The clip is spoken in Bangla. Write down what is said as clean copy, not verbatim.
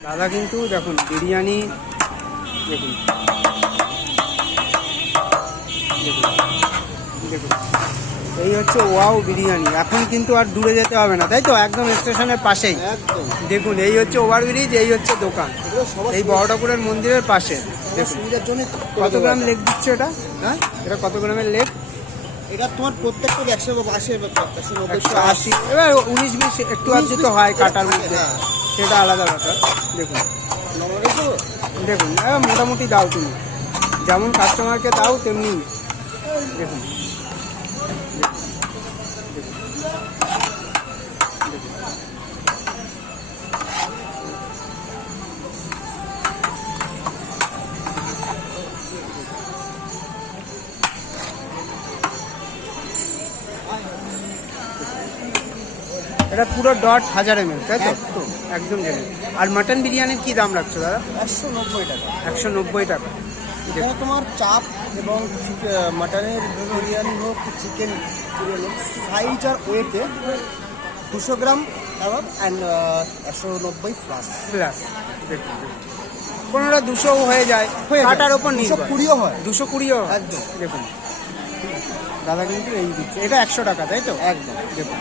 দাদা কিন্তু দেখুন বিরিয়ানি দেখুন দেখুন দেখুন এই হচ্ছে ওয়াও বিরিয়ানি। এখন কিন্তু আর দূরে যেতে হবে না, তাই তো? একদম স্টেশনের পাশেই একদম দেখুন, এই হচ্ছে ওভারব্রিজ, এই হচ্ছে দোকান, এই বড়ঠাকুরের মন্দিরের পাশে। দেখুন সুবিধার জন্য কত গ্রাম লেগ দিচ্ছে এটা? হ্যাঁ, এটা কত গ্রামের লেগ? এটা তোমার প্রত্যেকটা 180 180। এবার 19-20 একটু আধটু তো হয় কাটার মধ্যে, হ্যাঁ। সেটা আলাদা ব্যাপার। দেখুন দেখুন মোটামুটি দাও, তুমি যেমন কাস্টমারকে দাও তেমনি। দেখুন এটা পুরো ডট 1000 ml, তাই তো? একদম। একদম জেনে। আর মাটন বিরিয়ানির কি দাম রাখছো দাদা? 190 টাকা। 190 টাকা। এখানে তোমার চাপ এবং মাটনের বিরিয়ানি হোক, চিকেন বিরিয়ানি হোক, সাইজ আর ওয়েটে 200 গ্রাম এবং 190 প্লাস। প্লাস দেখুন কোনোটা 200 হয়ে যায়, কাটার ওপর নির্ভর। 220 হয়। 220 হয় একদম। দেখুন দাদা কিন্তু এই দিচ্ছে। এটা 100 টাকা, তাই তো? একদম। দেখুন